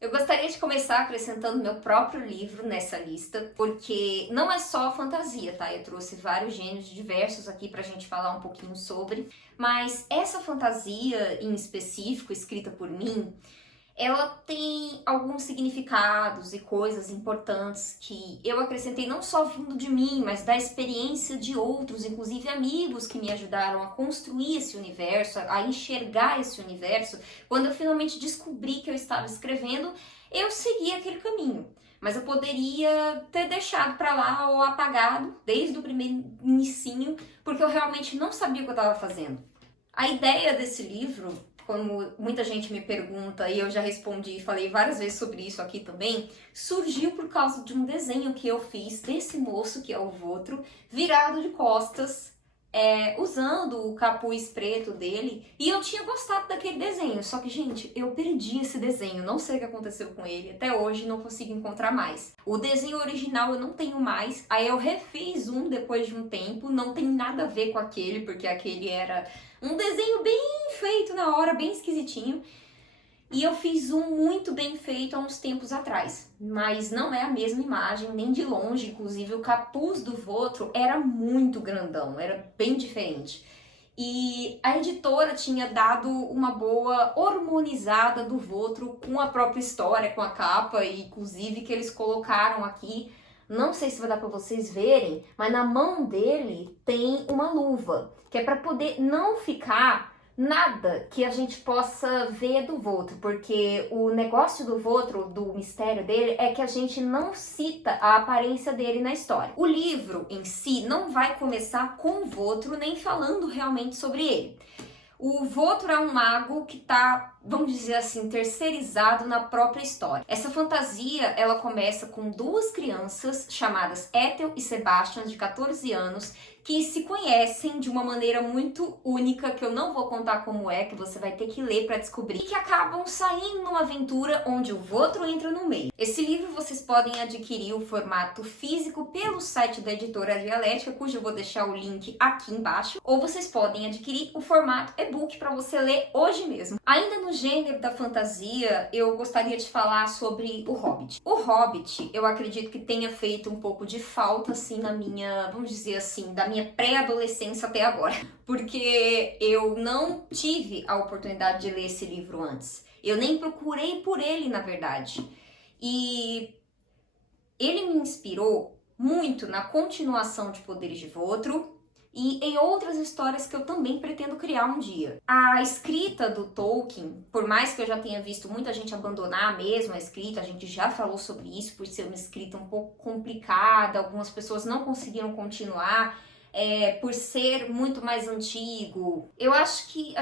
Eu gostaria de começar acrescentando meu próprio livro nessa lista, porque não é só fantasia, tá? Eu trouxe vários gêneros diversos aqui pra gente falar um pouquinho sobre, mas essa fantasia em específico, escrita por mim, ela tem alguns significados e coisas importantes que eu acrescentei não só vindo de mim, mas da experiência de outros, inclusive amigos que me ajudaram a construir esse universo, a enxergar esse universo. Quando eu finalmente descobri que eu estava escrevendo, eu segui aquele caminho. Mas eu poderia ter deixado pra lá ou apagado desde o primeiro inicinho, porque eu realmente não sabia o que eu estava fazendo. A ideia desse livro, como muita gente me pergunta, e eu já respondi e falei várias vezes sobre isso aqui também, surgiu por causa de um desenho que eu fiz desse moço, que é o Votro, virado de costas, usando o capuz preto dele, e eu tinha gostado daquele desenho, só que, gente, eu perdi esse desenho, não sei o que aconteceu com ele, até hoje não consigo encontrar mais. O desenho original eu não tenho mais, aí eu refiz um depois de um tempo, não tem nada a ver com aquele, porque aquele era um desenho bem feito na hora, bem esquisitinho. E eu fiz um muito bem feito há uns tempos atrás, mas não é a mesma imagem, nem de longe. Inclusive o capuz do Votro era muito grandão, era bem diferente. E a editora tinha dado uma boa hormonizada do Votro com a própria história, com a capa, e inclusive que eles colocaram aqui, não sei se vai dar para vocês verem, mas na mão dele tem uma luva, que é para poder não ficar nada que a gente possa ver do Votro, porque o negócio do Votro, do mistério dele, é que a gente não cita a aparência dele na história. O livro em si não vai começar com o Votro, nem falando realmente sobre ele. O Votro é um mago que tá, vamos dizer assim, terceirizado na própria história. Essa fantasia, ela começa com duas crianças chamadas Ethel e Sebastian, de 14 anos, que se conhecem de uma maneira muito única, que eu não vou contar como é, que você vai ter que ler para descobrir, e que acabam saindo numa aventura onde o Votro entra no meio. Esse livro vocês podem adquirir o formato físico pelo site da editora Dialética, cujo eu vou deixar o link aqui embaixo, ou vocês podem adquirir o formato e-book para você ler hoje mesmo. Ainda no gênero da fantasia, eu gostaria de falar sobre O Hobbit. O Hobbit, eu acredito que tenha feito um pouco de falta, assim, na minha, vamos dizer assim, da minha pré-adolescência até agora, porque eu não tive a oportunidade de ler esse livro antes. Eu nem procurei por ele, na verdade. E ele me inspirou muito na continuação de Poderes de Votro e em outras histórias que eu também pretendo criar um dia. A escrita do Tolkien, por mais que eu já tenha visto muita gente abandonar mesmo a escrita, a gente já falou sobre isso, por ser uma escrita um pouco complicada, algumas pessoas não conseguiram continuar, por ser muito mais antigo. Eu acho que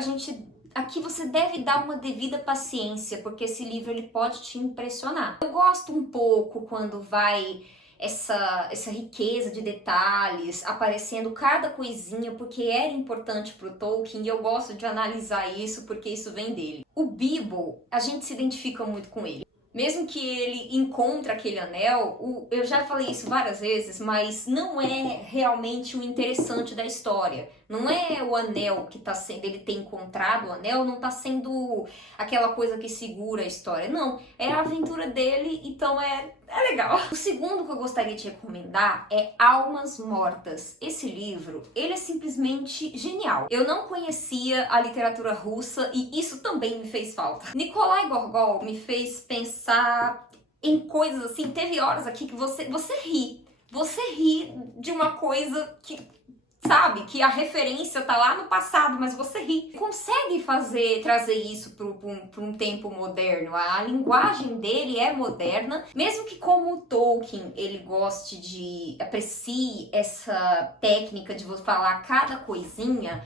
aqui você deve dar uma devida paciência, porque esse livro ele pode te impressionar. Eu gosto um pouco quando vai essa riqueza de detalhes, aparecendo cada coisinha, porque era importante pro Tolkien, e eu gosto de analisar isso, porque isso vem dele. O Bilbo, a gente se identifica muito com ele. Mesmo que ele encontre aquele anel, eu já falei isso várias vezes, mas não é realmente o interessante da história. Não é o anel que tá sendo, ele ter encontrado o anel, não tá sendo aquela coisa que segura a história. Não, é a aventura dele, então é legal. O segundo que eu gostaria de recomendar é Almas Mortas. Esse livro, ele é simplesmente genial. Eu não conhecia a literatura russa e isso também me fez falta. Nikolai Gogol me fez pensar em coisas assim, teve horas aqui que você ri. Você ri de uma coisa que, sabe, que a referência tá lá no passado, mas você ri. Consegue trazer isso para um tempo moderno. A linguagem dele é moderna, mesmo que como o Tolkien, ele aprecie essa técnica de você falar cada coisinha,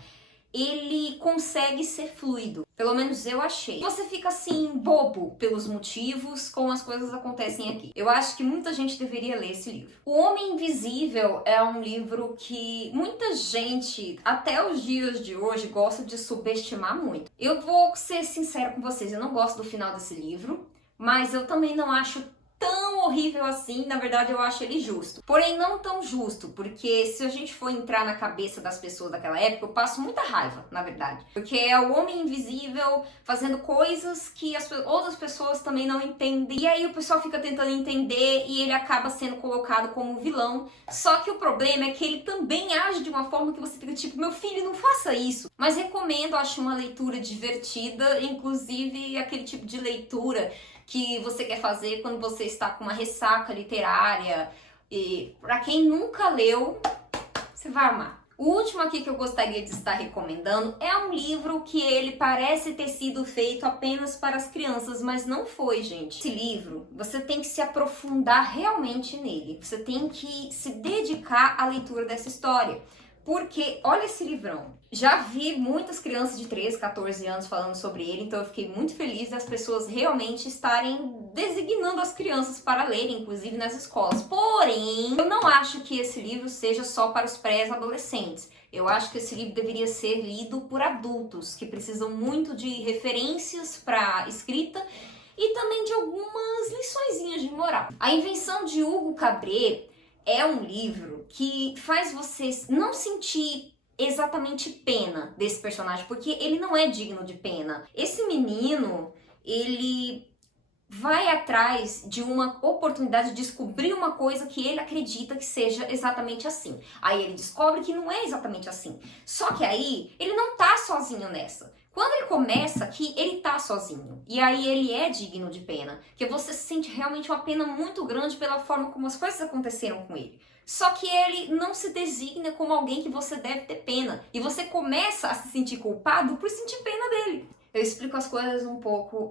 ele consegue ser fluido. Pelo menos eu achei. Você fica assim, bobo pelos motivos como as coisas acontecem aqui. Eu acho que muita gente deveria ler esse livro. O Homem Invisível é um livro que muita gente, até os dias de hoje, gosta de subestimar muito. Eu vou ser sincera com vocês, eu não gosto do final desse livro, mas eu também não acho tão horrível assim, na verdade eu acho ele justo. Porém, não tão justo, porque se a gente for entrar na cabeça das pessoas daquela época, eu passo muita raiva, na verdade. Porque é o homem invisível fazendo coisas que as outras pessoas também não entendem. E aí o pessoal fica tentando entender e ele acaba sendo colocado como vilão. Só que o problema é que ele também age de uma forma que você fica tipo, meu filho, não faça isso. Mas recomendo, acho uma leitura divertida, inclusive aquele tipo de leitura que você quer fazer quando você está com uma ressaca literária. E para quem nunca leu, você vai amar. O último aqui que eu gostaria de estar recomendando é um livro que ele parece ter sido feito apenas para as crianças, mas não foi, gente. Esse livro, você tem que se aprofundar realmente nele. Você tem que se dedicar à leitura dessa história. Porque, olha esse livrão. Já vi muitas crianças de 13, 14 anos falando sobre ele, então eu fiquei muito feliz das pessoas realmente estarem designando as crianças para lerem, inclusive nas escolas. Porém, eu não acho que esse livro seja só para os pré-adolescentes. Eu acho que esse livro deveria ser lido por adultos, que precisam muito de referências para escrita e também de algumas liçõezinhas de moral. A Invenção de Hugo Cabret é um livro que faz você não sentir exatamente pena desse personagem, porque ele não é digno de pena. Esse menino, ele vai atrás de uma oportunidade de descobrir uma coisa que ele acredita que seja exatamente assim. Aí ele descobre que não é exatamente assim. Só que aí ele não tá sozinho nessa. Quando ele começa aqui, ele tá sozinho. E aí ele é digno de pena. Porque você sente realmente uma pena muito grande pela forma como as coisas aconteceram com ele. Só que ele não se designa como alguém que você deve ter pena. E você começa a se sentir culpado por sentir pena dele. Eu explico as coisas um pouco,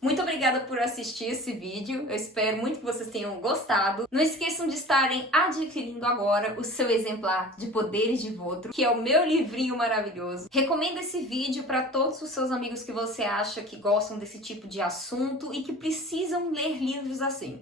Muito obrigada por assistir esse vídeo, eu espero muito que vocês tenham gostado. Não esqueçam de estarem adquirindo agora o seu exemplar de Poderes de Votro, que é o meu livrinho maravilhoso. Recomendo esse vídeo para todos os seus amigos que você acha que gostam desse tipo de assunto e que precisam ler livros assim.